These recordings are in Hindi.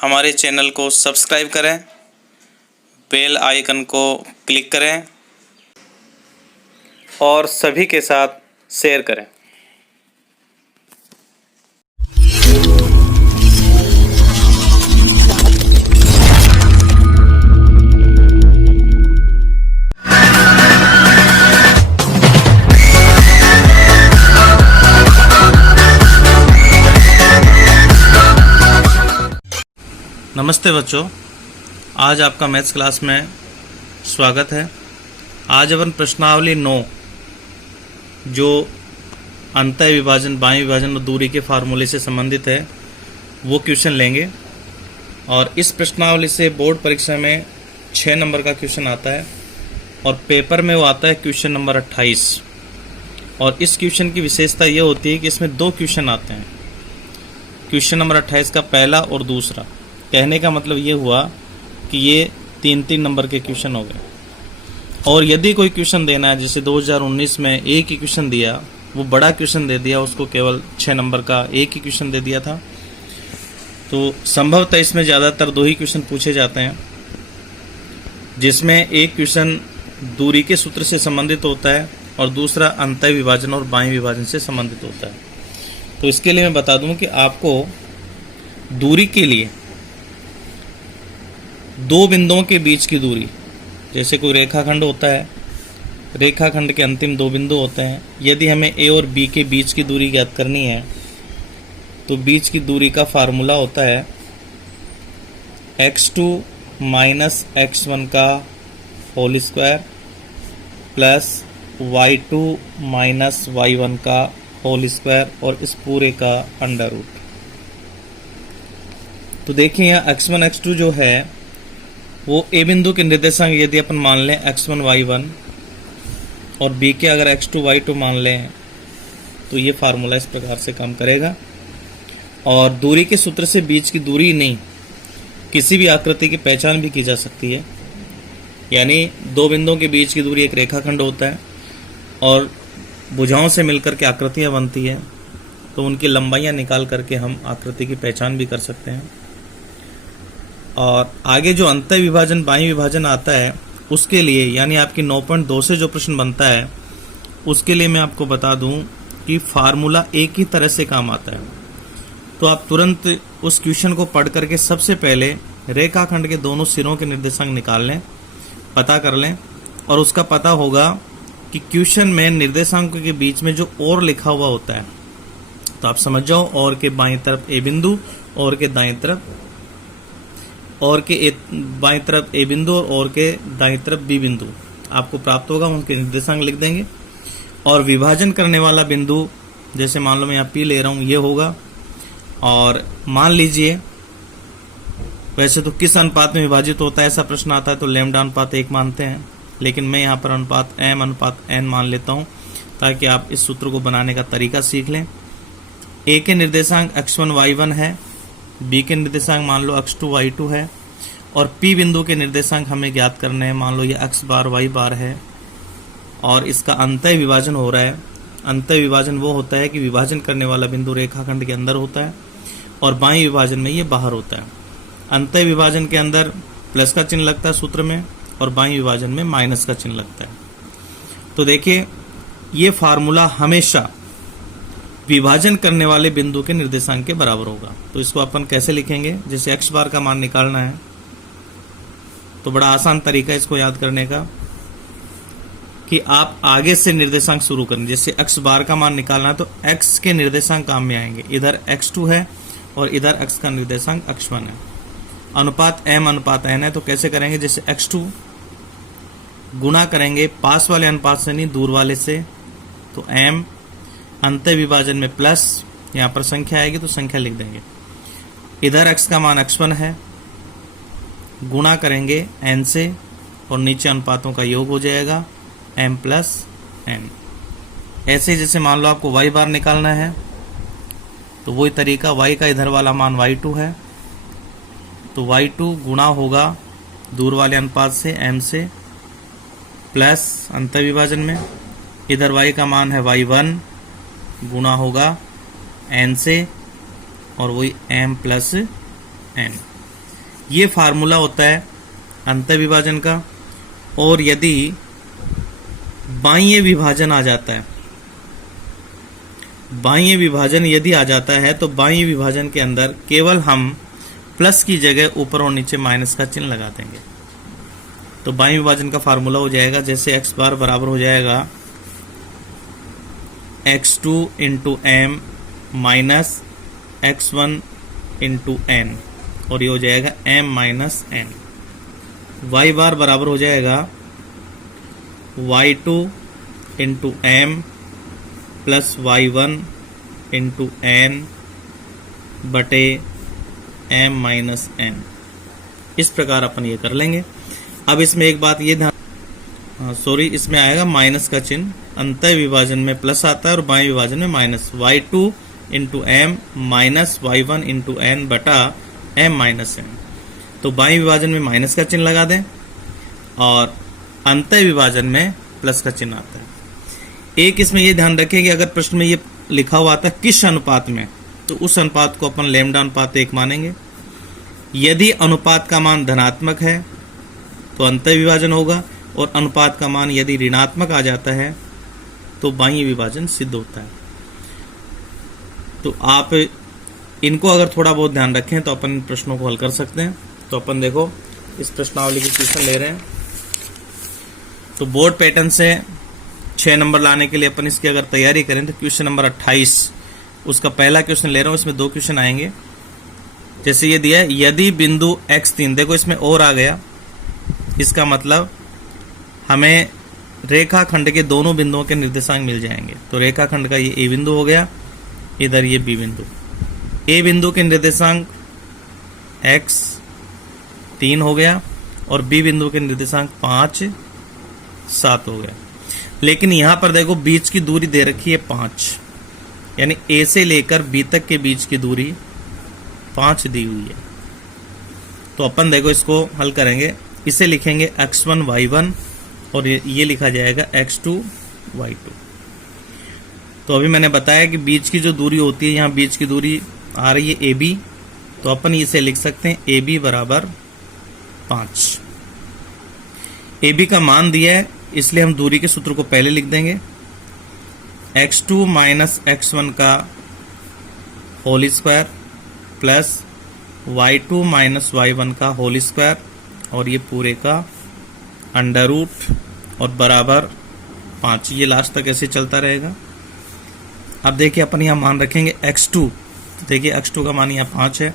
हमारे चैनल को सब्सक्राइब करें, बेल आइकन को क्लिक करें और सभी के साथ शेयर करें। नमस्ते बच्चों, आज आपका मैथ्स क्लास में स्वागत है। आज अपन प्रश्नावली 9 जो अंतः विभाजन, बाह्य विभाजन और दूरी के फार्मूले से संबंधित है वो क्वेश्चन लेंगे। और इस प्रश्नावली से बोर्ड परीक्षा में 6 नंबर का क्वेश्चन आता है और पेपर में वो आता है क्वेश्चन नंबर 28। और इस क्वेश्चन की विशेषता ये होती है कि इसमें 2 क्वेश्चन आते हैं, क्वेश्चन नंबर 28 का पहला और दूसरा। कहने का मतलब ये हुआ कि ये 3-3 नंबर के क्वेश्चन हो गए। और यदि कोई क्वेश्चन देना है, जैसे 2019 में एक ही क्वेश्चन दिया, वो बड़ा क्वेश्चन दे दिया, उसको केवल 6 नंबर का एक ही क्वेश्चन दे दिया था, तो संभवतः इसमें ज़्यादातर 2 ही क्वेश्चन पूछे जाते हैं, जिसमें एक क्वेश्चन दूरी के सूत्र से संबंधित होता है और दूसरा अंतः विभाजन और बाह्य विभाजन से संबंधित होता है। तो इसके लिए मैं बता दूं कि आपको दूरी के लिए 2 बिंदुओं के बीच की दूरी, जैसे कोई रेखाखंड होता है, रेखाखंड के अंतिम 2 बिंदु होते हैं। यदि हमें ए और बी के बीच की दूरी ज्ञात करनी है तो बीच की दूरी का फार्मूला होता है x2 माइनस x1 का whole square plus y2 minus y1 का होल स्क्वायर और इस पूरे का अंडर रूट। तो देखिए यहाँ x1 x2 जो है वो ए बिंदु के निर्देशांक यदि अपन मान लें x1 y1 और b के अगर x2 y2 मान लें तो ये फार्मूला इस प्रकार से काम करेगा। और दूरी के सूत्र से बीच की दूरी नहीं, किसी भी आकृति की पहचान भी की जा सकती है। यानी 2 बिंदुओं के बीच की दूरी एक रेखाखंड होता है और भुजाओं से मिलकर के आकृतियां बनती है, तो उनकी लंबाइयां निकाल करके हम आकृति की पहचान भी कर सकते हैं। और आगे जो अंतः विभाजन बाह्य विभाजन आता है उसके लिए, यानी आपकी 9.2 से जो प्रश्न बनता है उसके लिए मैं आपको बता दूं कि फार्मूला एक ही तरह से काम आता है। तो आप तुरंत उस क्वेश्चन को पढ़ करके सबसे पहले रेखाखंड के दोनों सिरों के निर्देशांक निकाल लें, पता कर लें, और उसका पता होगा कि क्वेश्चन में निर्देशांकों के बीच में जो और लिखा हुआ होता है, तो आप समझ जाओ और के बाईं तरफ ए बिंदु, और के दाईं तरफ, और के बाईं तरफ ए बिंदु और के दाईं तरफ बी बिंदु आपको प्राप्त होगा। उनके निर्देशांक लिख देंगे और विभाजन करने वाला बिंदु, जैसे मान लो मैं यहाँ पी ले रहा हूँ, ये होगा। और मान लीजिए, वैसे तो किस अनुपात में विभाजित होता है ऐसा प्रश्न आता है तो लैम्डा अनुपात 1 मानते हैं, लेकिन मैं यहाँ पर अनुपात m अनुपात n मान लेता हूँ ताकि आप इस सूत्र को बनाने का तरीका सीख लें। a के निर्देशांक x1 y1 है, b के निर्देशांक मान लो x2 y2 है, और p बिंदु के निर्देशांक हमें ज्ञात करने हैं, मान लो ये x बार y बार है, और इसका अंतः विभाजन हो रहा है। अंतः विभाजन वो होता है कि विभाजन करने वाला बिंदु रेखाखंड के अंदर होता है और बाह्य विभाजन में ये बाहर होता है। अंतः विभाजन के अंदर प्लस का चिन्ह लगता है सूत्र में और बाह्य विभाजन में माइनस का चिन्ह लगता है। तो देखिए ये फार्मूला हमेशा विभाजन करने वाले बिंदु के निर्देशांक के बराबर होगा। तो इसको अपन कैसे लिखेंगे, जैसे x बार का मान निकालना है तो बड़ा आसान तरीका है इसको याद करने का कि आप आगे से निर्देशांक शुरू करें। जैसे x बार का मान निकालना है तो x के निर्देशांक काम में आएंगे, इधर x2 है और इधर x का निर्देशांक x1 है। अनुपात m अनुपात n है, तो कैसे करेंगे, जैसे x2 गुणा करेंगे पास वाले अनुपात से नहीं दूर वाले से, तो m अंतः विभाजन में प्लस, यहाँ पर संख्या आएगी तो संख्या लिख देंगे। इधर x का मान x1 है, गुणा करेंगे n से और नीचे अनुपातों का योग हो जाएगा m प्लस n। ऐसे जैसे मान लो आपको y बार निकालना है तो वही तरीका, y का इधर वाला मान y2 है तो y2 गुणा होगा दूर वाले अनुपात से m से प्लस अंतः विभाजन में, इधर y का मान है y1 गुणा होगा n से और वही m प्लस n। ये फार्मूला होता है अंतः विभाजन का। और यदि बाह्य विभाजन आ जाता है, बाह्य विभाजन यदि आ जाता है तो बाह्य विभाजन के अंदर केवल हम प्लस की जगह ऊपर और नीचे माइनस का चिन्ह लगा देंगे। तो बाह्य विभाजन का फार्मूला हो जाएगा जैसे x बार बराबर हो जाएगा x2 into m minus x1 into n, और ये हो जाएगा m minus n. y bar बराबर हो जाएगा y2 into m plus y1 into n बटे m माइनस एन। इस प्रकार अपन ये कर लेंगे। अब इसमें एक बात ये ध्यान, इसमें आएगा माइनस का चिन्ह। अंतः विभाजन में प्लस आता है और बाह्य विभाजन में minus. y2 into m minus y1 into n बटा m माइनस एन। तो बाह्य विभाजन में माइनस का चिन्ह लगा दें और अंतः विभाजन में प्लस का चिन्ह आता है। एक इसमें ये ध्यान रखें कि अगर प्रश्न में ये लिखा हुआ था किस अनुपात में, तो उस अनुपात को अपन लैम्डा अनुपात 1 मानेंगे। यदि अनुपात का मान धनात्मक है तो अंतः विभाजन होगा, और अनुपात का मान यदि ऋणात्मक आ जाता है तो बाह्य विभाजन सिद्ध होता है। तो आप इनको अगर थोड़ा बहुत ध्यान रखें तो अपन प्रश्नों को हल कर सकते हैं। तो अपन देखो इस प्रश्नावली की क्वेश्चन ले रहे हैं। तो बोर्ड पैटर्न से 6 नंबर लाने के लिए अपन इसकी अगर तैयारी करें तो क्वेश्चन नंबर 28 उसका पहला क्वेश्चन ले रहा हूं। इसमें 2 क्वेश्चन आएंगे। जैसे ये दिया है, यदि बिंदु x3, देखो इसमें और आ गया, इसका मतलब हमें रेखाखंड के दोनों बिंदुओं के निर्देशांक मिल जाएंगे। तो रेखाखंड का ये a बिंदु हो गया, इधर ये b बिंदु। a बिंदु के निर्देशांक x3 हो गया और b बिंदु के निर्देशांक 5, 7 हो गया। लेकिन यहां पर देखो बीच की दूरी दे रखी है 5, यानी a से लेकर b तक के बीच की दूरी 5 दी हुई है। तो अपन देखो इसको हल करेंगे। इसे लिखेंगे x1 y1 और ये लिखा जाएगा x2 y2। तो अभी मैंने बताया कि बीच की जो दूरी होती है, यहाँ बीच की दूरी आ रही है AB, तो अपन इसे लिख सकते हैं AB बराबर 5। AB का मान दिया है इसलिए हम दूरी के सूत्र को पहले लिख देंगे। x2 माइनस x1 का whole square plus y2 minus y1 का होल स्क्वायर, और ये पूरे का अंडर रूट और बराबर 5। ये लास्ट तक ऐसे चलता रहेगा। अब देखिए अपन यहाँ मान रखेंगे x2। देखिए x2 का मान यहाँ 5 है,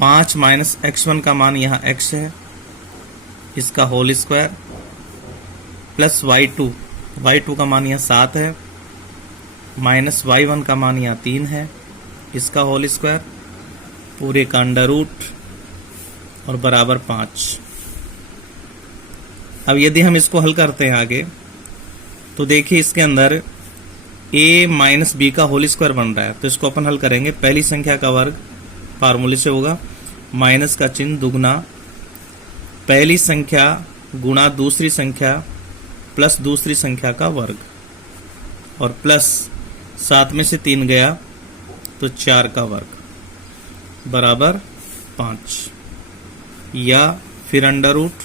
5 माइनस x1 का मान यहाँ x है, इसका होल स्क्वायर प्लस y2 का मान यहाँ 7 है, माइनस y1 का मान यहाँ 3 है, इसका होल स्क्वायर पूरे का अंडर रूट और बराबर 5। अब यदि हम इसको हल करते हैं आगे, तो देखिए इसके अंदर a माइनस बी का होल स्क्वायर बन रहा है। तो इसको अपन हल करेंगे। पहली संख्या का वर्ग फार्मूले से होगा माइनस का चिन्ह दुगना पहली संख्या गुणा दूसरी संख्या प्लस दूसरी संख्या का वर्ग, और प्लस 7 में से 3 गया तो 4 का वर्ग बराबर 5, या फिर अंडर रूट।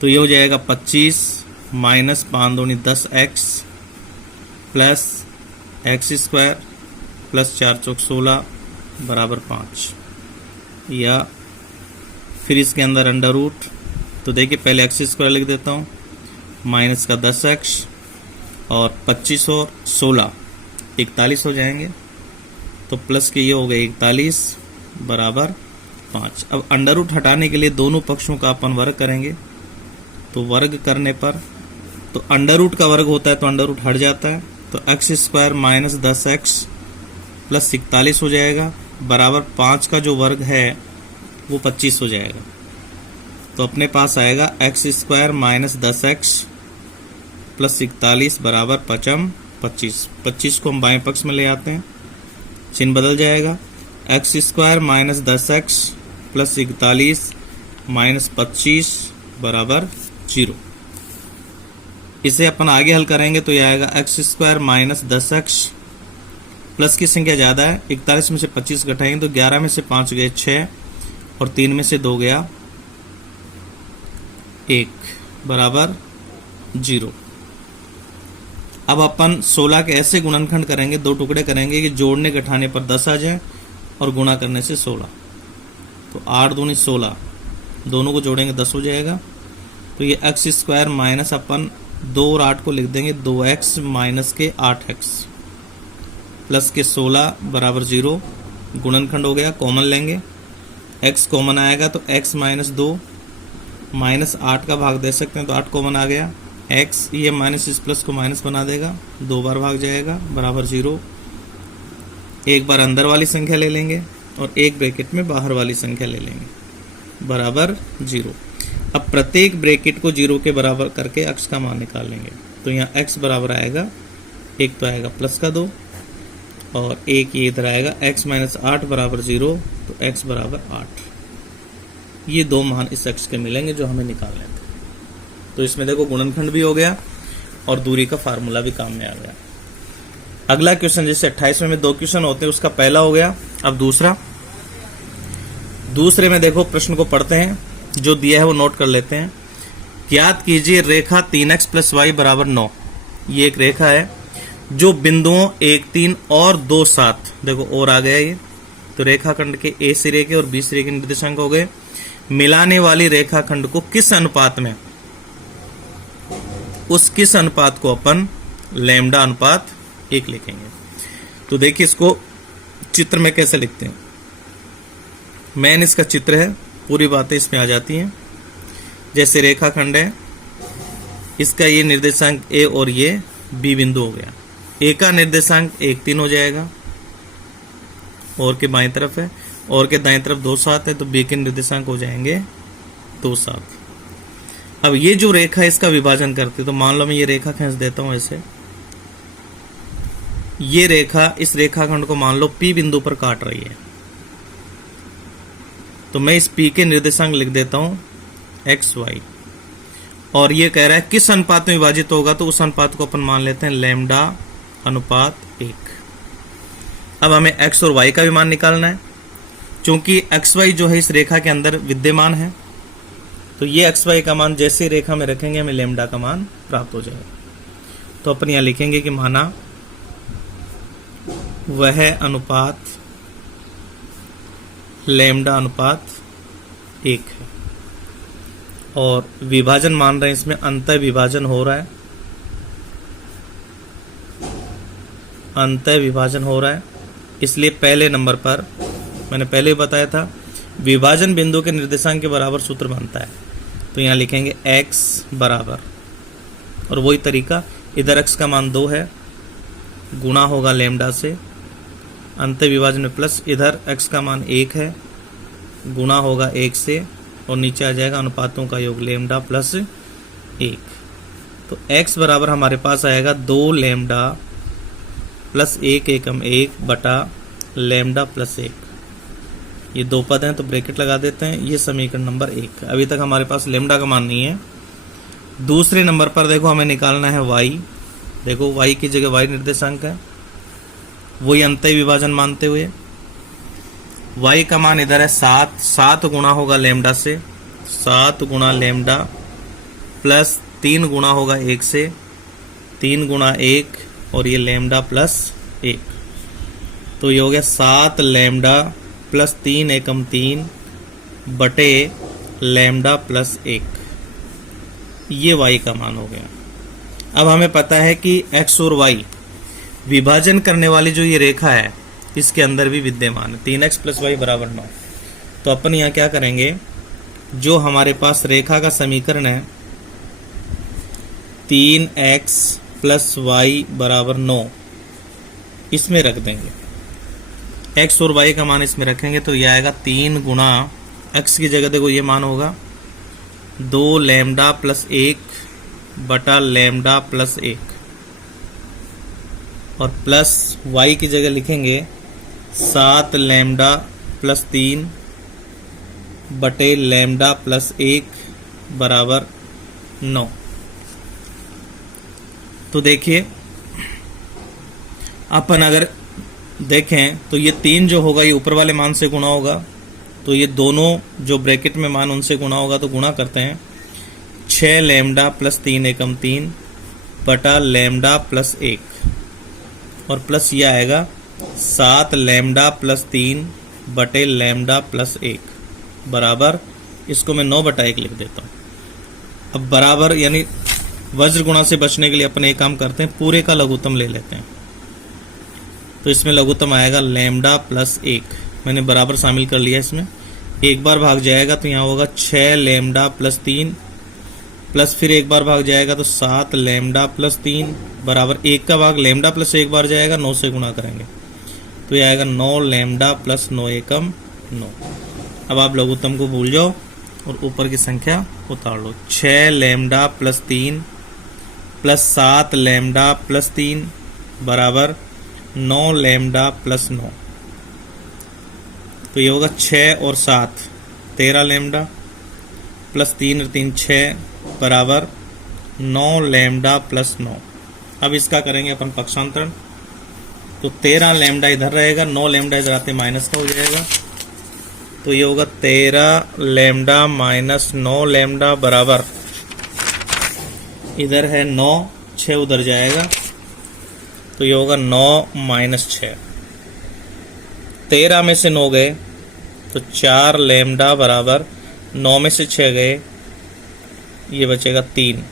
तो ये हो जाएगा 25 माइनस 5 दूनी 10x plus x square plus 4 चौक 16 बराबर 5, या फिर इसके अंदर अंडर रूट। तो देखिए पहले x स्क्वायर लिख देता हूँ, माइनस का 10x और 25 और 16 41 हो जाएंगे। तो प्लस के ये हो गए 41 बराबर 5। अब अंडर रूट हटाने के लिए दोनों पक्षों का अपन वर्ग करेंगे। तो वर्ग करने पर तो अंडर रूट का वर्ग होता है तो अंडर रूट हट जाता है। तो x square minus 10x plus 41 हो जाएगा बराबर 5 का जो वर्ग है वो 25 हो जाएगा। तो अपने पास आएगा x square minus 10x plus 41 बराबर 25। 25 को हम बाएं पक्ष में ले आते हैं, चिन्ह बदल जाएगा। x square minus 10x plus 41 minus 25 बराबर 0। इसे अपन आगे हल करेंगे तो यह आएगा x square minus 10x plus की संख्या ज़्यादा है, 41 में से 25 घटाएंगे तो 11 में से 5 गए 6, और 3 में से 2 गया 1 बराबर 0। अब अपन 16 के ऐसे गुणनखंड करेंगे, 2 टुकड़े करेंगे कि जोड़ने घटाने पर 10 आ जाए और गुणा करने से 16। तो 8 दूनी 16, दोनों को जोड़ेंगे 10 हो जाएगा। तो ये एक्स स्क्वायर माइनस अपन 2 और 8 को लिख देंगे 2x माइनस के 8x प्लस के 16 बराबर 0। गुणनखंड हो गया, कॉमन लेंगे, x कॉमन आएगा तो x माइनस 2 माइनस 8 का भाग दे सकते हैं तो 8 कॉमन आ गया। x ये माइनस इस प्लस को माइनस बना देगा, 2 बार भाग जाएगा बराबर 0। एक बार अंदर वाली संख्या ले लेंगे और एक ब्रैकेट में बाहर वाली संख्या ले लेंगे बराबर 0। अब प्रत्येक ब्रैकेट को 0 के बराबर करके x का मान निकाल लेंगे। तो यहाँ x बराबर आएगा, एक तो आएगा प्लस का 2 और एक ये इधर आएगा x माइनस 8 बराबर 0, तो x बराबर 8। ये 2 मान इस x के मिलेंगे जो हमें निकालने थे। तो इसमें देखो गुणनखंड भी हो गया और दूरी का फार्मूला भी काम में आ गया। अगला क्वेश्चन, जैसे 28वें में 2 क्वेश्चन होते हैं, उसका पहला हो गया। अब दूसरे में देखो प्रश्न को पढ़ते हैं, जो दिया है वो नोट कर लेते हैं। ज्ञात कीजिए रेखा 3x प्लस वाई बराबर 9। ये एक रेखा है जो बिंदुओं 1, 3 और 2, 7, देखो और आ गया ये, तो रेखाखंड के ए सिरे के और बी सिरे के निर्देशांक हो गए। मिलाने वाली रेखाखंड को किस अनुपात में, उस किस अनुपात को अपन लैम्डा अनुपात 1 लिखेंगे। तो देखिए इसको चित्र में कैसे लिखते हैं। मेन इसका चित्र है, पूरी बातें इसमें आ जाती हैं। जैसे रेखाखंड है, इसका ये निर्देशांक ए और ये बी बिंदु हो गया। ए का निर्देशांक 1, 3 हो जाएगा, और के बाईं तरफ है, और के दाईं तरफ 2, 7 है, तो बी के निर्देशांक हो जाएंगे 2, 7। अब ये जो रेखा है इसका विभाजन करते, तो मान लो मैं ये रेखा खींच देता हूं ऐसे। ये रेखा इस रेखाखंड को मान लो P बिंदु पर काट रही है, तो मैं इस P के निर्देशांक लिख देता हूं x, y, और ये कह रहा है किस अनुपात में विभाजित होगा, तो उस अनुपात को अपन मान लेते हैं लैम्डा अनुपात 1। अब हमें x और y का भी मान निकालना है, क्योंकि xy जो है इस रेखा के अंदर विद्यमान है, तो ये xy का मान जैसे रेखा में रखेंगे हमें लैम्डा का मान प्राप्त हो जाएगा। तो अपन यहां लिखेंगे कि माना वह अनुपात लैम्डा अनुपात 1 है, और विभाजन मान रहे हैं, इसमें अंतः विभाजन हो रहा है, अंतः विभाजन हो रहा है। इसलिए पहले नंबर पर मैंने पहले ही बताया था, विभाजन बिंदु के निर्देशांक के बराबर सूत्र बनता है। तो यहां लिखेंगे x बराबर, और वही तरीका, इधर x का मान 2 है, गुणा होगा लैम्डा से, अंत विभाजन में प्लस, इधर x का मान 1 है, गुणा होगा 1 से, और नीचे आ जाएगा अनुपातों का योग लैम्डा प्लस 1। तो x बराबर हमारे पास आएगा 2 लैम्डा प्लस 1 एकम 1 बटा लैम्डा प्लस 1। ये 2 पद हैं तो ब्रैकेट लगा देते हैं। ये समीकरण नंबर 1। अभी तक हमारे पास लैम्डा का मान नहीं है। दूसरे नंबर पर देखो हमें निकालना है y। देखो y की जगह y निर्देशांक है, वही अंतः विभाजन मानते हुए y का मान इधर है 7, 7 गुणा होगा लैम्डा से, 7 गुणा लैम्डा प्लस 3 गुणा होगा 1 से, 3 गुणा 1 और ये लैम्डा प्लस 1, तो ये हो गया 7 लैम्डा प्लस 3 एकम 3 बटे लैम्डा प्लस 1। ये y का मान हो गया। अब हमें पता है कि x और y विभाजन करने वाली जो ये रेखा है इसके अंदर भी विद्यमान है, 3x प्लस वाई बराबर 9। तो अपन यहाँ क्या करेंगे, जो हमारे पास रेखा का समीकरण है 3x प्लस वाई बराबर 9, इसमें रख देंगे। x और y का मान इसमें रखेंगे तो यह आएगा 3 गुणा x की जगह देखो ये मान होगा 2 लैम्डा प्लस 1 बटा लैम्डा प्लस 1, और प्लस y की जगह लिखेंगे 7 लैम्डा प्लस 3 बटे लैम्डा प्लस 1 बराबर 9। तो देखिए अपन अगर देखें तो ये 3 जो होगा ये ऊपर वाले मान से गुणा होगा, तो ये दोनों जो ब्रैकेट में मान उनसे गुणा होगा तो गुणा करते हैं। 6 लैम्डा प्लस 3 एकम 3 बटा लैम्डा प्लस 1 और प्लस ये आएगा 7 लैम्डा प्लस 3 बटे लैम्डा प्लस 1 बराबर, इसको मैं 9 बटा 1 लिख देता हूँ। अब बराबर यानी वज्र गुणा से बचने के लिए अपन एक काम करते हैं, पूरे का लघुत्तम ले लेते हैं। तो इसमें लघुत्तम आएगा लैम्डा प्लस 1, मैंने बराबर शामिल कर लिया इसमें। एक बार भाग जाएगा तो यहाँ होगा 6 लैम्डा प्लस 3 प्लस फिर एक बार भाग जाएगा तो 7 लैम्डा प्लस 3 बराबर 1 का भाग लैम्डा प्लस 1 बार जाएगा, 9 से गुणा करेंगे तो ये आएगा 9 लैम्डा प्लस 9 एकम 9। अब आप लघुत्तम को भूल जाओ और ऊपर की संख्या उतार लो। 6 lambda plus 3 plus 7 lambda plus 3 बराबर 9 लैम्डा प्लस 9। तो ये होगा 6 और 7 13 लैम्डा प्लस 3 और 3 6 बराबर 9 लैम्डा प्लस 9। अब इसका करेंगे अपन पक्षांतरण। तो 13 लैम्डा इधर रहेगा, 9 लैम्डा इधर आते माइनस का हो जाएगा। तो ये होगा 13 लैम्डा माइनस 9 लैम्डा बराबर, इधर है 9, 6 उधर जाएगा तो ये होगा 9 माइनस 6। 13 में से 9 गए तो 4 लैम्डा बराबर 9 में से 6 गए, ये बचेगा 3।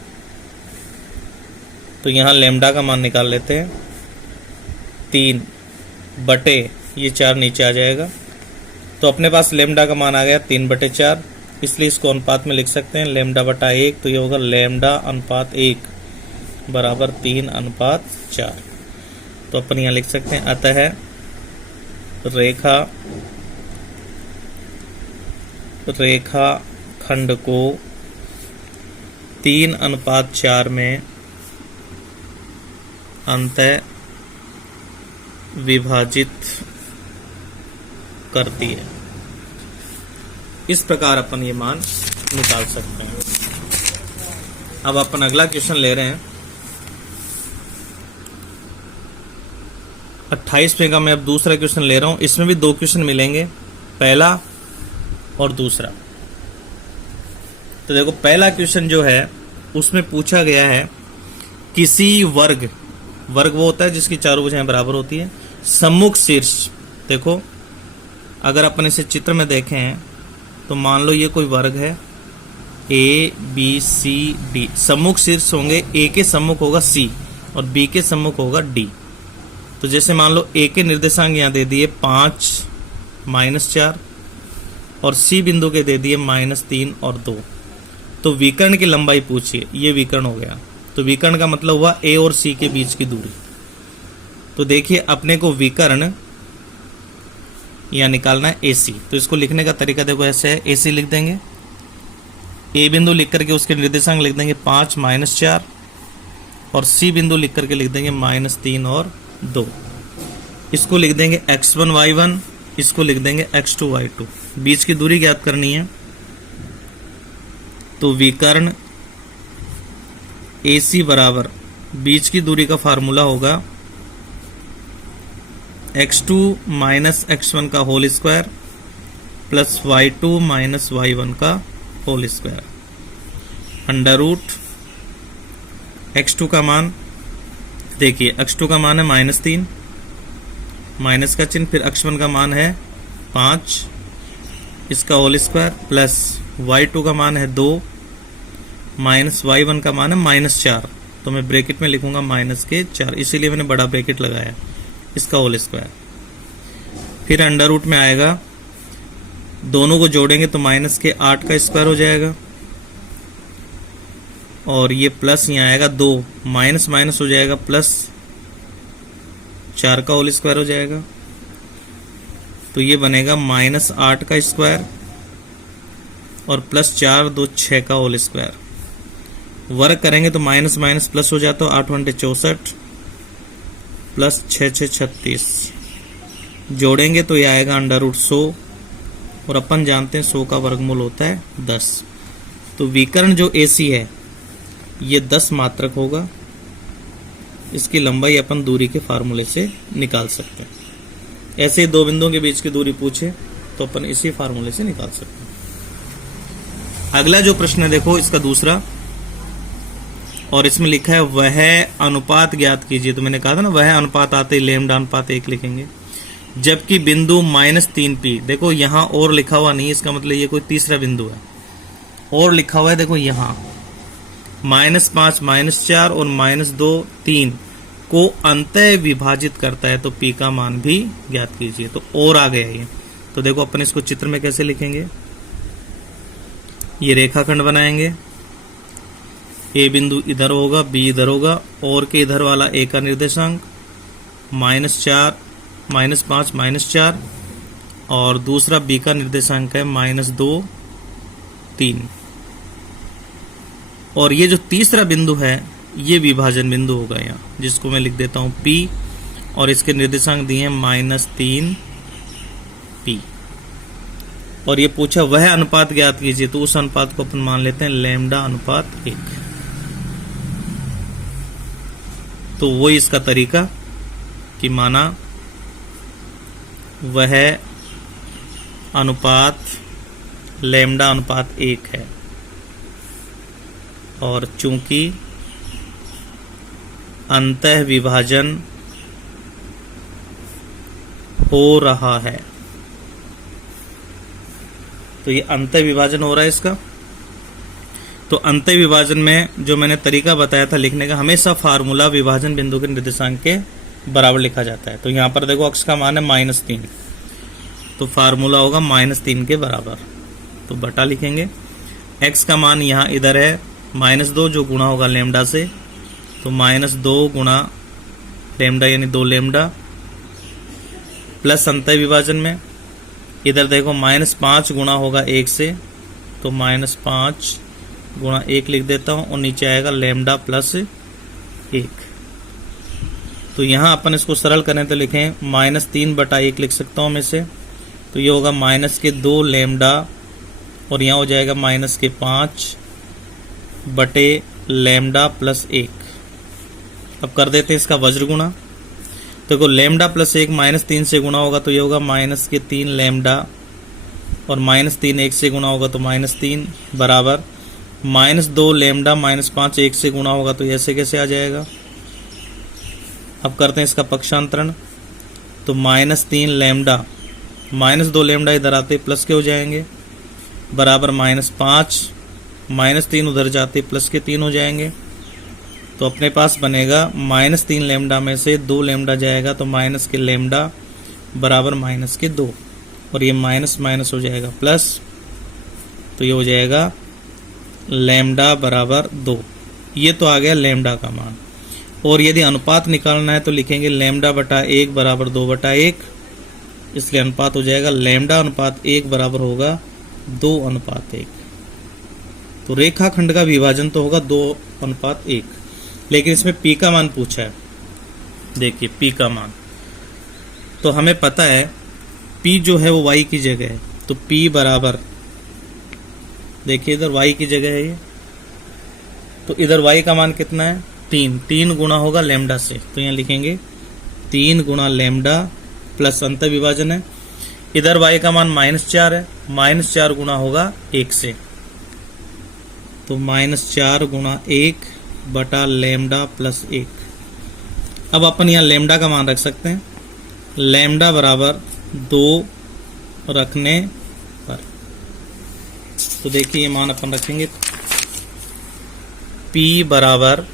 तो यहाँ लैम्डा का मान निकाल लेते हैं, 3 बटे ये 4 नीचे आ जाएगा। तो अपने पास लैम्डा का मान आ गया 3 बटे 4, इसलिए इसको अनुपात में लिख सकते हैं लैम्डा बटा 1। तो ये होगा लैम्डा अनुपात 1 बराबर 3 अनुपात 4। तो अपन यहाँ लिख सकते हैं अतः रेखा खंड को 3 अनुपात 4 में अंतः विभाजित करती है। इस प्रकार अपन ये मान निकाल सकते हैं। अब अपन अगला क्वेश्चन ले रहे हैं 28वें का। मैं अब दूसरा क्वेश्चन ले रहा हूं, इसमें भी 2 क्वेश्चन मिलेंगे, पहला और दूसरा। तो देखो पहला क्वेश्चन जो है उसमें पूछा गया है किसी वर्ग वो होता है जिसकी चारों भुजाएं बराबर होती है, सम्मुख शीर्ष। देखो अगर अपन इसे चित्र में देखें तो मान लो ये कोई वर्ग है A B C D, सम्मुख शीर्ष होंगे, A के सम्मुख होगा C और B के सम्मुख होगा D। तो जैसे मान लो A के निर्देशांक यहाँ दे दिए 5 -4 और C बिंदु के दे दिए -3 और 2। तो विकर्ण की लंबाई पूछिए, ये विकर्ण हो गया। तो विकर्ण का मतलब हुआ A और C के बीच की दूरी। तो देखिए अपने को विकर्ण यहाँ निकालना है AC। तो इसको लिखने का तरीका देखो ऐसे है, AC लिख देंगे, A बिंदु लिख करके उसके निर्देशांक लिख देंगे 5 -4 और C बिंदु लिख करके लिख देंगे -3 और 2। इसको लिख देंगे x1 y1, इसको लिख देंगे x2 y2। बीच की दूरी ज्ञात करनी है। तो विकर्ण AC बराबर बीच की दूरी का फार्मूला होगा x2 माइनस x1 का whole square plus y2 minus y1 का whole square under root x2 का मान देखिए, x2 का मान है -3, माइनस का चिन्ह, फिर x1 का मान है 5, इसका होल स्क्वायर प्लस y2 का मान है 2 माइनस y1 का मान है -4। तो मैं ब्रैकेट में लिखूंगा -4, इसीलिए मैंने बड़ा ब्रैकेट लगाया, इसका होल स्क्वायर। फिर अंडर रूट में आएगा, दोनों को जोड़ेंगे तो -8 का स्क्वायर हो जाएगा और ये प्लस यहाँ आएगा 2 माइनस माइनस हो जाएगा प्लस 4 का होल स्क्वायर हो जाएगा। तो ये बनेगा -8 का स्क्वायर और प्लस 4 2 6 का होल स्क्वायर। वर्ग करेंगे तो माइनस माइनस प्लस हो जाता है, 8 × 64 प्लस 6 6 36। जोड़ेंगे तो ये आएगा √100 और अपन जानते हैं 100 का वर्गमूल होता है 10। तो विकर्ण जो AC है ये 10 मात्रक होगा। इसकी लंबाई अपन दूरी के फार्मूले से निकाल सकते हैं। ऐसे ही 2 बिंदुओं के बीच की दूरी पूछे तो अपन इसी फार्मूले से निकाल सकते हैं। अगला जो प्रश्न है देखो इसका दूसरा, और इसमें लिखा है वह अनुपात ज्ञात कीजिए। तो मैंने कहा था ना वह अनुपात आते ही लैम्डा अनुपात 1 लिखेंगे, जबकि बिंदु -3p, देखो यहां और लिखा हुआ नहीं, इसका मतलब ये कोई तीसरा बिंदु है। और लिखा हुआ है देखो यहां -5 -4 और -2 3 को अंतः विभाजित करता है, तो p का मान भी ज्ञात कीजिए। तो और आ गया ये। तो देखो अपन इसको चित्र में कैसे लिखेंगे, ये रेखाखंड बनाएंगे, ए बिंदु इधर होगा, बी इधर होगा, और के इधर वाला ए का निर्देशांक -4 -5 -4, और दूसरा बी का निर्देशांक है -2 3, और ये जो तीसरा बिंदु है ये विभाजन बिंदु होगा यहाँ, जिसको मैं लिख देता हूं P, और इसके निर्देशांक दिए हैं -3p। और ये पूछा वह अनुपात ज्ञात कीजिए, तो उस अनुपात को अपन मान लेते हैं लैम्डा अनुपात 1। तो वही इसका तरीका कि माना वह अनुपात लैम्डा अनुपात 1 है, और चूंकि अंतः विभाजन हो रहा है, तो ये अंतः विभाजन हो रहा है इसका। तो अंतः विभाजन में जो मैंने तरीका बताया था लिखने का, हमेशा फार्मूला विभाजन बिंदु के निर्देशांक के बराबर लिखा जाता है। तो यहां पर देखो अक्ष का मान है -3, तो फार्मूला होगा -3 के बराबर, तो बटा लिखेंगे। x का मान यहां इधर है -2, जो गुणा होगा लैम्डा से, तो -2 गुणा लैम्डा यानी 2 लैम्डा, प्लस अंतः विभाजन में इधर देखो -5 गुणा होगा 1 से, तो -5 गुणा 1 लिख देता हूं, और नीचे आएगा लैम्डा प्लस 1। तो यहां अपन इसको सरल करें तो लिखें -3/1 लिख सकता हूं मैं इसे, तो ये होगा -2 लैम्डा, और यहां हो जाएगा -5 बटे लैम्डा प्लस 1। अब कर देते हैं इसका वज्र गुणा। देखो लैम्डा प्लस 1 -3 से गुणा होगा तो ये होगा -3 लैम्डा, और -3 1 से गुणा होगा तो -3 बराबर -2 लैम्डा -5 1 से गुणा होगा, तो ऐसे कैसे आ जाएगा। अब करते हैं इसका पक्षांतरण, तो -3 लैम्डा -2 लैम्डा इधर आते प्लस के हो जाएंगे, बराबर -5 -3 उधर जाते प्लस के 3 हो जाएंगे। तो अपने पास बनेगा -3 लैम्डा में से 2 लैम्डा जाएगा, तो माइनस के लैम्डा बराबर -2, और ये माइनस माइनस हो जाएगा प्लस, तो ये हो जाएगा लैम्डा बराबर 2। ये तो आ गया लैम्डा का मान। और यदि अनुपात निकालना है तो लिखेंगे लैम्डा बटा 1 बराबर 2/1, इसलिए अनुपात हो जाएगा लैम्डा अनुपात 1 बराबर होगा 2:1। तो रेखाखंड का विभाजन तो होगा 2:1, लेकिन इसमें P का मान पूछा है। देखिए P का मान तो हमें पता है, P जो है वो y की जगह है, तो P बराबर, देखिए इधर y की जगह है ये, तो इधर y का मान कितना है 3 गुणा होगा लैम्डा से, तो यहाँ लिखेंगे 3 गुणा लैम्डा प्लस अंतर विभाजन है, इधर y का मान -4 है, -4 गुणा होगा 1 से, तो -4 गुणा 1 बटा लैम्डा प्लस 1। अब अपन यहाँ लैम्डा का मान रख सकते हैं, लैम्डा बराबर 2 रखने पर, तो देखिए ये मान अपन रखेंगे P बराबर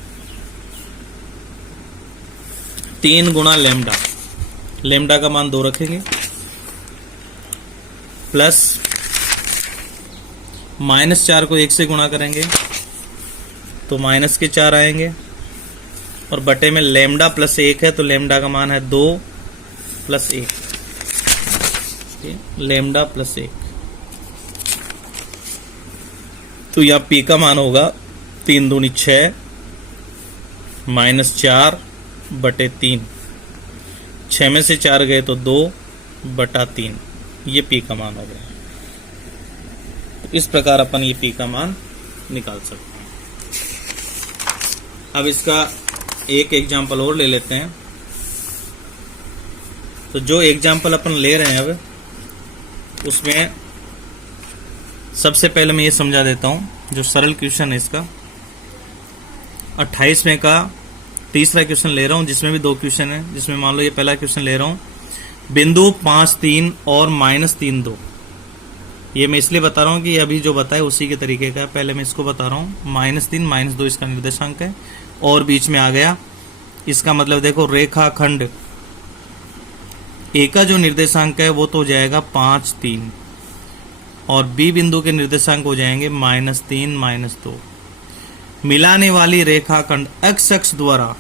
3 गुणा लैम्डा, लैम्डा का मान 2 रखेंगे, प्लस -4 को 1 से गुणा करेंगे तो माइनस के 4 आएंगे, और बटे में लैम्डा प्लस 1 है, तो लैम्डा का मान है 2 प्लस 1, लैम्डा प्लस 1। तो यहाँ P का मान होगा 3 दूनी 6 -4 बटे 3, 6 में से 4 गए तो 2/3, ये P का मान हो गया। तो इस प्रकार अपन ये P का मान निकाल सकते हैं। अब इसका एक एग्जाम्पल और ले लेते हैं। तो जो एग्जाम्पल अपन ले रहे हैं अब, उसमें सबसे पहले मैं ये समझा देता हूं, जो सरल क्वेश्चन है इसका 28वें का तीसरा क्वेश्चन ले रहा हूं, जिसमें भी 2 क्वेश्चन है। जिसमें मान लो ये पहला क्वेश्चन ले रहा हूं, बिंदु 5 3 और -3 2। ये मैं इसलिए बता रहा हूं कि अभी जो बताया उसी के तरीके का है। पहले मैं इसको बता रहा हूं, -3 -2 इसका निर्देशांक है और बीच में आ गया। इसका मतलब देखो रेखाखंड ए का जो निर्देशांक है वो तो हो जाएगा 5 3 और बी बिंदु के निर्देशांक हो जाएंगे -3 -2। मिलाने वाली रेखाखंड x अक्ष द्वारा,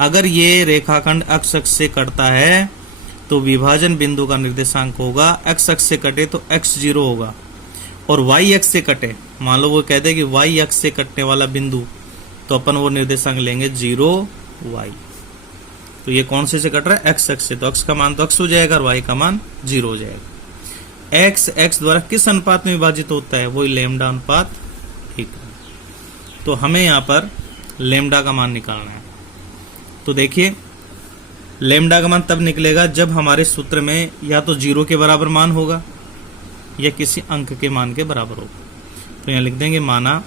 अगर ये रेखाखंड x अक्ष से कटता है तो विभाजन बिंदु का निर्देशांक होगा, x अक्ष से कटे तो x0 होगा, और y अक्ष से कटे, मान लो वो कहते हैं कि y अक्ष से कटने वाला बिंदु, तो अपन वो निर्देशांक लेंगे 0 y। तो ये कौन से कट रहा है? x अक्ष से, तो x का मान तो x हो जाएगा और y का मान 0 हो जाएगा। x द्वारा किस अनुपात में विभाजित होता है? वही लैम्डा अनुपात 1। तो हमें यहाँ पर लैम्डा का मान निकालना है। तो देखिए लैम्डा का मान तब निकलेगा जब हमारे सूत्र में या तो 0 के बराबर मान होगा या किसी अंक के मान के बराबर होगा। तो यहाँ लिख देंगे माना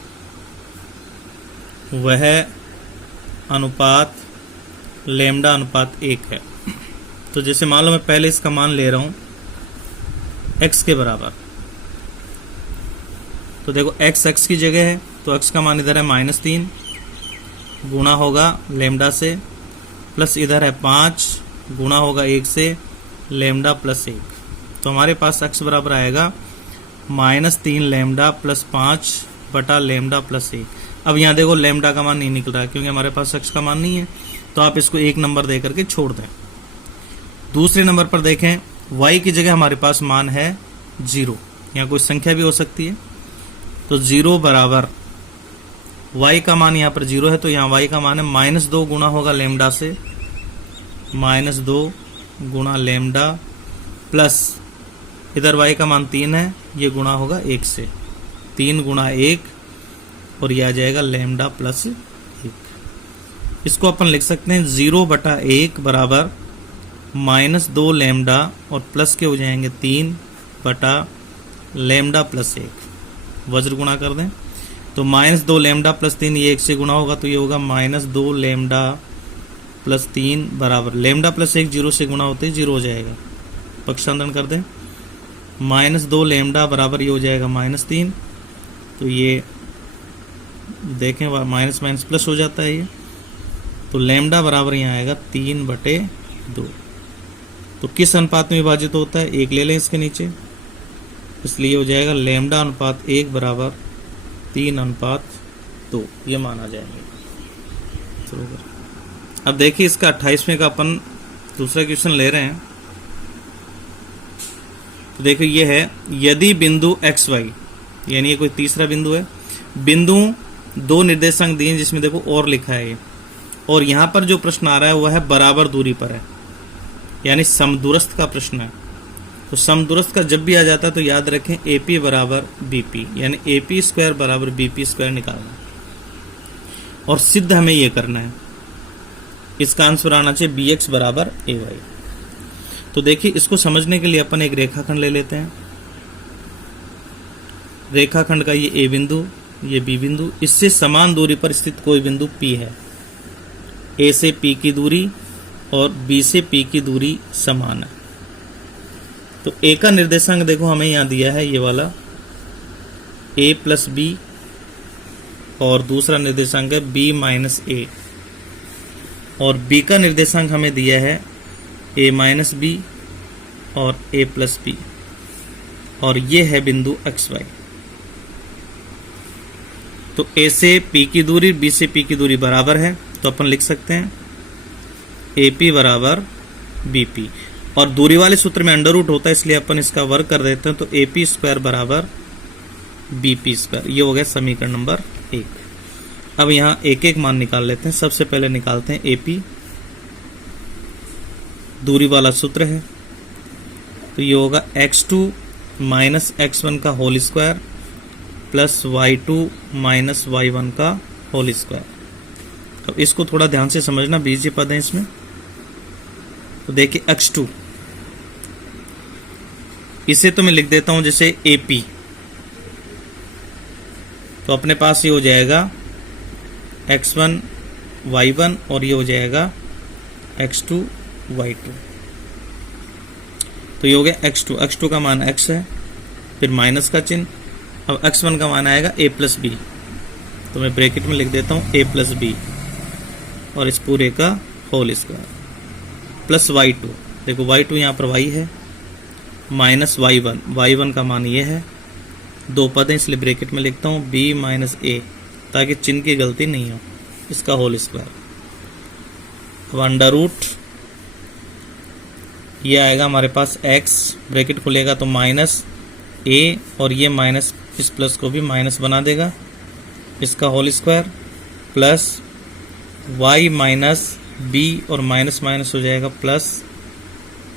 वह अनुपात लैम्डा अनुपात 1 है। तो जैसे मान लो मैं पहले इसका मान ले रहा हूं x के बराबर, तो देखो x x की जगह है तो x का मान इधर है -3 गुणा होगा लैम्डा से, प्लस इधर है 5 गुणा होगा 1 से लैम्डा प्लस 1। तो हमारे पास x बराबर आएगा -3 लैम्डा प्लस 5 बटा लैम्डा प्लस 1। अब यहाँ देखो लैम्डा का मान नहीं निकल रहा है क्योंकि हमारे पास x का मान नहीं है, तो आप इसको 1 नंबर दे करके छोड़ दें। दूसरे नंबर पर देखें y की जगह हमारे पास मान है 0, यहाँ कोई संख्या भी हो सकती है। तो 0 बराबर y का मान यहाँ पर 0 है, तो यहाँ y का मान है -2 गुणा होगा लैम्डा से, -2 गुणा लैम्डा प्लस इधर y का मान 3 है, ये गुणा होगा 1 से, 3 गुणा 1 और ये आ जाएगा लैम्डा प्लस 1। इसको अपन लिख सकते हैं 0 बटा 1 बराबर -2 लैम्डा और प्लस के हो जाएंगे 3 बटा लैम्डा प्लस 1। वज्र गुणा कर दें तो -2 लैम्डा प्लस 3, ये 1 से गुणा होगा तो ये होगा -2 लैम्डा प्लस 3 बराबर लैम्डा प्लस 1 0 से गुणा होते 0 हो जाएगा। पक्षांतरण कर दें -2 लैम्डा बराबर ये हो जाएगा -3, तो ये देखें माइनस माइनस प्लस हो जाता है ये, तो लैम्डा बराबर यहाँ आएगा 3/2। तो किस अनुपात में विभाजित होता है? 1 ले लें इसके नीचे, इसलिए हो जाएगा लैम्डा अनुपात 1 बराबर 3/2, ये माना जाएंगे। तो अब देखिए इसका 28वें का अपन दूसरा क्वेश्चन ले रहे हैं। तो देखिए ये है, यदि बिंदु x y, यानी ये कोई तीसरा बिंदु है, बिंदु 2 निर्देशांक दिए जिसमें देखो और लिखा है ये, और यहाँ पर जो प्रश्न आ रहा है वह है बराबर दूरी पर है, यानी समदूरस्थ का प्रश्न है। तो समदूरस्थ का जब भी आ जाता है तो याद रखें AP बराबर BP, यानी AP² बराबर BP² निकालना है और सिद्ध हमें ये करना है। इसका आंसर आना चाहिए BX बराबर AY। तो देखिए इसको समझने के लिए अपन एक रेखाखंड ले लेते हैं। रेखाखंड का ये A बिंदु, ये B बिंदु, इससे समान दूरी पर स्थित कोई बिंदु P है। A से P की दूरी और B से P की दूरी समान है। तो A का निर्देशांक देखो हमें यहाँ दिया है ये वाला A प्लस B, और दूसरा निर्देशांक है B माइनस A, और B का निर्देशांक हमें दिया है A माइनस B और A प्लस B, और ये है बिंदु XY। तो A से P की दूरी B से P की दूरी बराबर है, तो अपन लिख सकते हैं AP बराबर BP, और दूरी वाले सूत्र में अंडर रूट होता है इसलिए अपन इसका वर्ग कर देते हैं, तो AP² बराबर BP²। ये हो गया समीकरण नंबर 1। अब यहाँ एक एक मान निकाल लेते हैं। सबसे पहले निकालते हैं AP, दूरी वाला सूत्र है, तो ये होगा x2 माइनस x1 का whole square plus y2 minus y1 का होल स्क्वायर। अब इसको थोड़ा ध्यान से समझना, बीजीय पद है इसमें। तो देखिए x2 इसे तो मैं लिख देता हूं जैसे AP, तो अपने पास ये हो जाएगा x1 y1 और ये हो जाएगा x2 y2। तो ये हो गया x2, x2 का मान x है, फिर माइनस का चिन्ह। अब x1 का मान आएगा a प्लस बी, तो मैं ब्रैकेट में लिख देता हूं a प्लस बी और इस पूरे का होल स्क्वायर प्लस y2, देखो y2 यहाँ पर y है, माइनस y1 का मान ये है, दो पद हैं इसलिए ब्रैकेट में लिखता हूँ b माइनस a, ताकि चिन्ह की गलती नहीं हो, इसका होल स्क्वायर। अब अंडर रूट ये आएगा हमारे पास x, ब्रैकेट खुलेगा तो माइनस a और ये माइनस इस प्लस को भी माइनस बना देगा, इसका whole square plus y minus b और माइनस माइनस हो जाएगा प्लस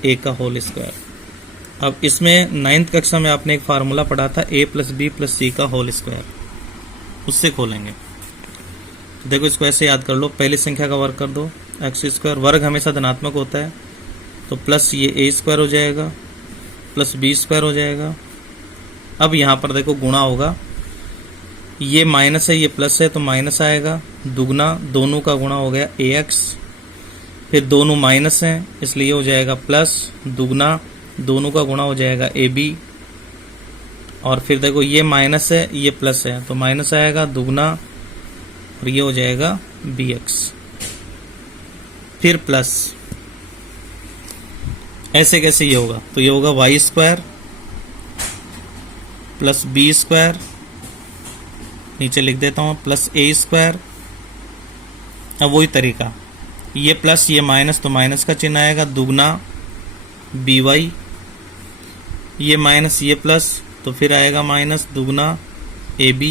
a का होल स्क्वायर। अब इसमें 9th कक्षा में आपने एक फार्मूला पढ़ा था a प्लस बी प्लस सी का होल स्क्वायर, उससे खोलेंगे। तो देखो इसको ऐसे याद कर लो, पहली संख्या का वर्ग कर दो, एक्स स्क्वायर, वर्ग हमेशा धनात्मक होता है तो प्लस ये a स्क्वायर हो जाएगा प्लस b स्क्वायर हो जाएगा। अब यहाँ पर देखो गुणा होगा, ये माइनस है ये प्लस है तो माइनस आएगा, दुगना दोनों का गुणा हो गया ax, फिर दोनों माइनस हैं इसलिए हो जाएगा प्लस, दुगना दोनों का गुणा हो जाएगा ab, और फिर देखो ये माइनस है ये प्लस है तो माइनस आएगा, दुगना और ये हो जाएगा bx, फिर प्लस, ऐसे कैसे ये होगा, तो ये होगा y square plus b square, नीचे लिख देता हूं प्लस a स्क्वायर। अब वही तरीका, ये प्लस ये माइनस तो माइनस का चिन्ह आएगा, दुगना by, ये माइनस ये प्लस तो फिर आएगा माइनस, दुगना ab,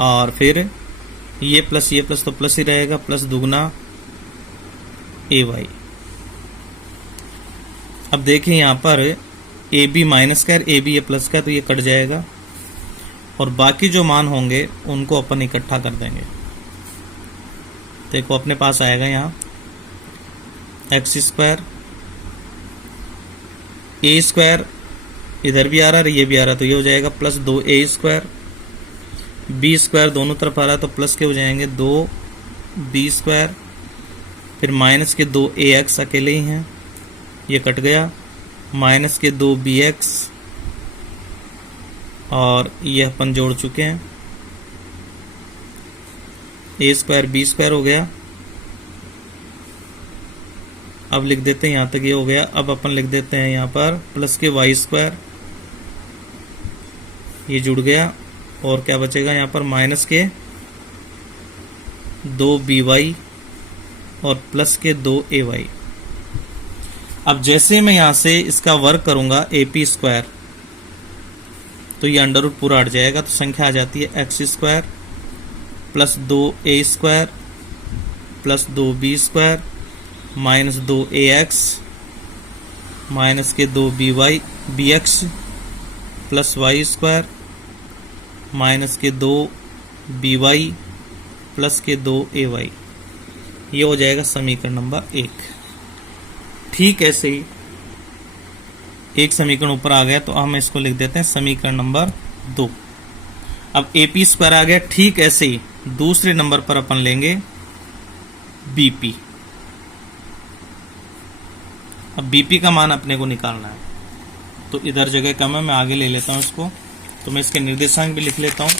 और फिर ये प्लस तो प्लस ही रहेगा, प्लस दुगना ay। अब देखिए यहाँ पर ab माइनस का ab ये प्लस का तो ये कट जाएगा, और बाकी जो मान होंगे उनको अपन इकट्ठा कर देंगे। देखो अपने पास आएगा यहाँ एक्स स्क्वायर, ए स्क्वायर इधर भी आ रहा है ये भी आ रहा है तो ये हो जाएगा plus 2a square, B square दोनों तरफ आ रहा है तो प्लस के हो जाएंगे 2b स्क्वायर, फिर माइनस के 2ax अकेले ही हैं ये कट गया, माइनस के 2bx और ये अपन जोड़ चुके हैं, a स्क्वायर b स्क्वायर हो गया। अब लिख देते हैं यहाँ तक ये हो गया। अब अपन लिख देते हैं यहाँ पर प्लस के y स्क्वायर, ये जुड़ गया, और क्या बचेगा यहाँ पर माइनस के 2by और प्लस के 2ay। अब जैसे मैं यहाँ से इसका वर्ग करूंगा AP स्क्वायर तो ये अंडर रूट पूरा हट जाएगा, तो संख्या आ जाती है x square plus 2a square plus 2b square minus 2ax minus के 2bx plus y square minus के 2by प्लस के 2ay। ये हो जाएगा समीकरण नंबर 1। ठीक ऐसे ही एक समीकरण ऊपर आ गया तो हम इसको लिख देते हैं समीकरण नंबर 2। अब AP स्क्वायर आ गया। ठीक ऐसे ही दूसरे नंबर पर अपन लेंगे BP। अब BP का मान अपने को निकालना है, तो इधर जगह कम है, मैं आगे ले लेता हूं इसको, तो मैं इसके निर्देशांक भी लिख लेता हूं।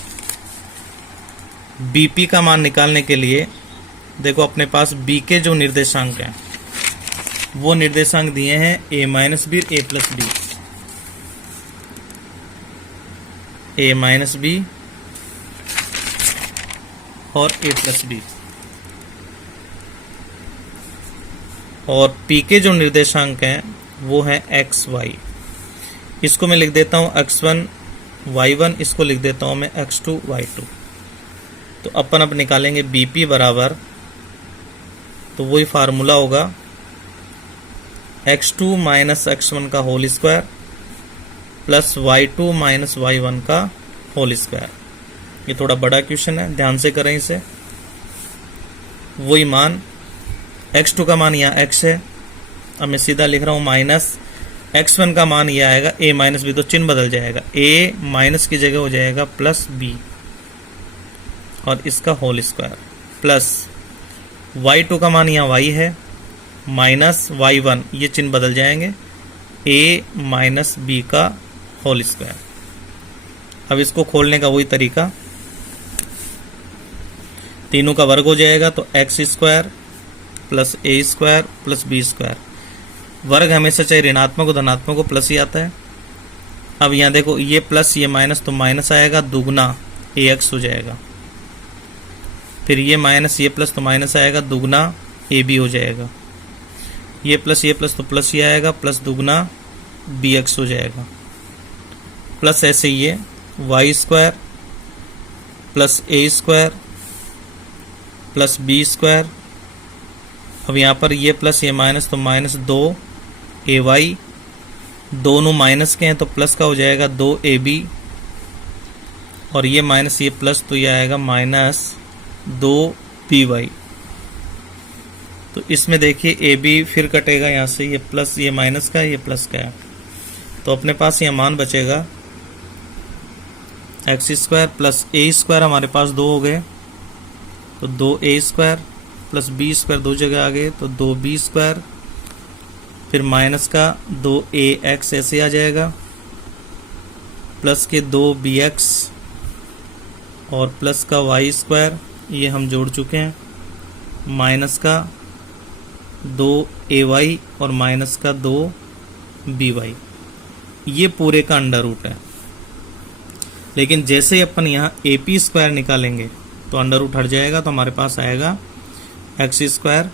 BP का मान निकालने के लिए देखो अपने पास B के जो निर्देशांक हैं वो निर्देशांक दिए हैं a minus b a plus b, a minus b और a प्लस बी, और P के जो निर्देशांक हैं वो है x y। इसको मैं लिख देता हूं x1 y1, इसको लिख देता हूं मैं x2 y2। तो अपन अब निकालेंगे BP बराबर, तो वही फार्मूला होगा x2 माइनस x1 का whole square plus y2 minus y1 का होल स्क्वायर। ये थोड़ा बड़ा क्वेश्चन है, ध्यान से करें इसे। वही मान x2 का मान यहाँ x है, अब मैं सीधा लिख रहा हूँ माइनस x1 का मान ये आएगा a माइनस बी, तो चिन्ह बदल जाएगा, a माइनस की जगह हो जाएगा प्लस बी और इसका होल स्क्वायर, प्लस y2 का मान यहाँ y है माइनस y1, ये चिन्ह बदल जाएंगे, a माइनस बी का होल स्क्वायर। अब इसको खोलने का वही तरीका, तीनों का वर्ग हो जाएगा तो एक्स स्क्वायर प्लस ए स्क्वायर प्लस बी स्क्वायर। वर्ग हमेशा चाहे ऋणात्मक हो धनात्मक हो प्लस ही आता है। अब यहाँ देखो ये प्लस ये माइनस, तो माइनस आएगा, दुगना ए एक्स हो जाएगा, फिर ये माइनस ये प्लस, तो माइनस आएगा, दुगना ए बी हो जाएगा, ये प्लस तो प्लस ही आएगा, प्लस दुगना बी एक्स हो जाएगा, प्लस ऐसे ये वाई स्क्वायर प्लस ए स्क्वायर प्लस बी स्क्वायर। अब यहाँ पर ये प्लस ये माइनस, तो माइनस 2 ए वाई, दोनों माइनस के हैं तो प्लस का हो जाएगा 2 ए बी, और ये माइनस ये प्लस, तो ये आएगा माइनस 2 बी वाई। तो इसमें देखिए ए बी फिर कटेगा यहाँ से, ये प्लस ये माइनस का है, ये प्लस का है, तो अपने पास ये मान बचेगा एक्स स्क्वायर प्लस ए स्क्वायर, हमारे पास 2 हो गए तो 2 a square plus B square, 2 जगह आ गए तो 2 बी स्क्वायर, फिर माइनस का 2 ए एक्स ऐसे आ जाएगा, प्लस के 2 बी एक्स और प्लस का वाई स्क्वायर, ये हम जोड़ चुके हैं, माइनस का 2 ए वाई और माइनस का 2 बी वाई, ये पूरे का अंडर रूट है। लेकिन जैसे ही अपन यहाँ ए पी स्क्वायर निकालेंगे तो अंडर रूट हट जाएगा, तो हमारे पास आएगा एक्स स्क्वायर,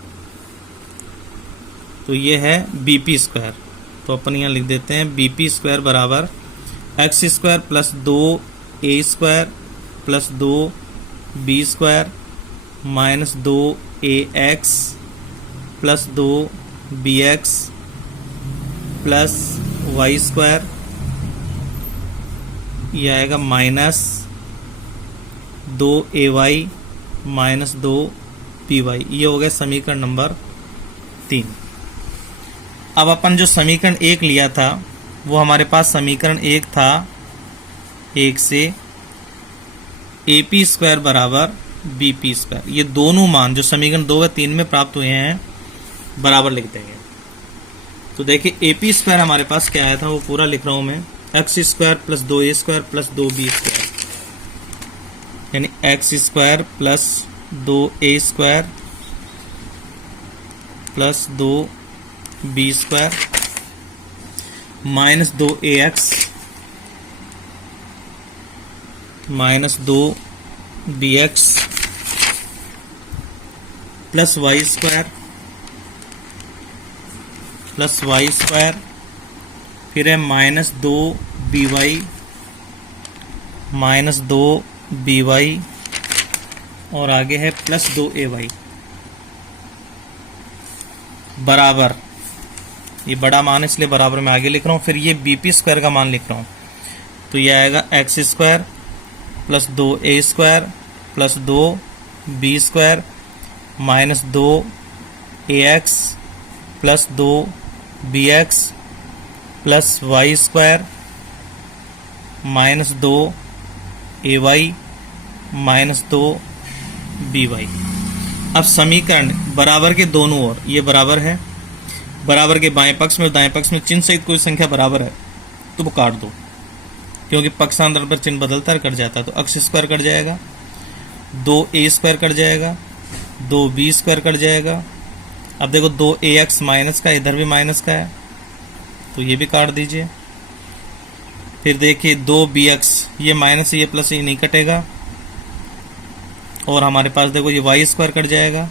तो ये है बी पी स्क्वायर, तो अपन यहाँ लिख देते हैं बी पी स्क्वायर बराबर x square plus 2 a square plus 2 b square minus 2 a x plus 2 b x plus y square, ये आएगा minus 2 a y minus 2 p y. ये हो गया समीकरण नंबर 3। अब अपन जो समीकरण 1 लिया था वो हमारे पास समीकरण 1 था 1 से ए पी स्क्वायर बराबर बी पी स्क्वायर, ये दोनों मान जो समीकरण 2 व 3 में प्राप्त हुए हैं बराबर लिख देंगे। तो देखिए ए पी स्क्वायर हमारे पास क्या आया था वो पूरा लिख रहा हूं मैं, x square plus 2 a square plus 2 b square, यानी x square plus 2 a square plus 2 b square minus 2 a x minus 2 b x plus y square plus y square, फिर है minus 2 b y minus 2 b y और आगे है प्लस 2 ए वाई बराबर, ये बड़ा मान इसलिए बराबर में आगे लिख रहा हूँ। फिर ये बी पी स्क्वायर का मान लिख रहा हूँ, तो ये आएगा x square plus 2 a square plus 2 b square minus 2 a x plus 2 b x plus y square minus 2 a y minus 2 b y. अब समीकरण बराबर के दोनों ओर, ये बराबर है, बराबर के बाएं पक्ष में दाएं पक्ष में चिन्ह सहित कोई संख्या बराबर है तो वो काट दो, क्योंकि पक्षांतर पर चिन्ह बदलता है, कट जाता है, तो एक्स स्क्वायर कट जाएगा, 2 ए स्क्वायर कट जाएगा, 2 बी स्क्वायर कट जाएगा। अब देखो 2 ए एक्स माइनस का, इधर भी माइनस का है तो ये भी काट दीजिए। फिर देखिए 2 बी एक्स, ये माइनस ये प्लस ये नहीं कटेगा, और हमारे पास देखो ये वाई स्क्वायर कट जाएगा,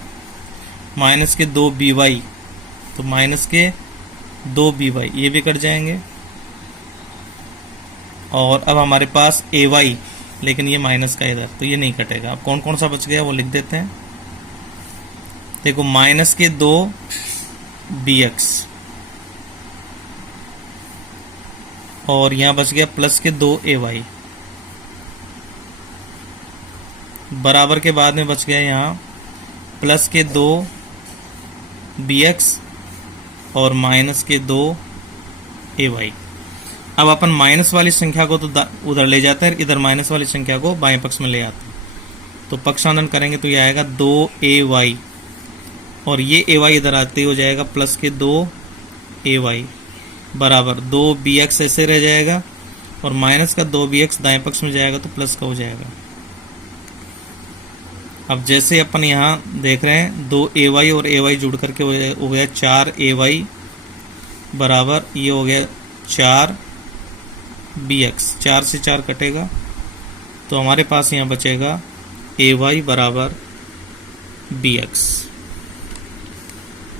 माइनस के 2 बी वाई, तो माइनस के 2 बी वाई ये भी कट जाएंगे, और अब हमारे पास ए वाई, लेकिन ये माइनस का इधर तो ये नहीं कटेगा। अब कौन कौन सा बच गया वो लिख देते हैं। देखो माइनस के 2 बी एक्स और यहां बच गया प्लस के 2 ए वाई, बराबर के बाद में बच गया यहाँ प्लस के 2 बी एक्स और माइनस के 2 ए वाई। अब अपन माइनस वाली संख्या को तो उधर ले जाते हैं, इधर माइनस वाली संख्या को बाएं पक्ष में ले आते हैं। तो पक्षांतरण करेंगे तो ये आएगा 2ay, और ये ay इधर आते ही हो जाएगा प्लस के 2ay बराबर 2bx ऐसे रह जाएगा, और माइनस का 2bx दाएं पक्ष में जाएगा तो प्लस का हो जाएगा। अब जैसे अपन यहाँ देख रहे हैं 2ay और ay जुड़ करके हो गया 4ay बराबर ये हो गया 4bx, 4 से 4 कटेगा तो हमारे पास यहाँ बचेगा ay बराबर bx,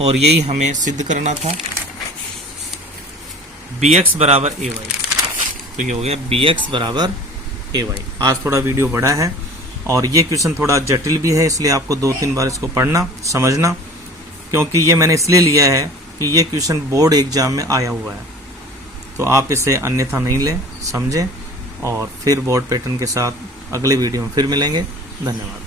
और यही हमें सिद्ध करना था, bx बराबर ay। तो ये हो गया bx बराबर ay। आज थोड़ा वीडियो बड़ा है और ये क्वेश्चन थोड़ा जटिल भी है, इसलिए आपको 2-3 बार इसको पढ़ना समझना, क्योंकि ये मैंने इसलिए लिया है कि ये क्वेश्चन बोर्ड एग्जाम में आया हुआ है। तो आप इसे अन्यथा नहीं लें, समझें, और फिर बोर्ड पैटर्न के साथ अगले वीडियो में फिर मिलेंगे। धन्यवाद।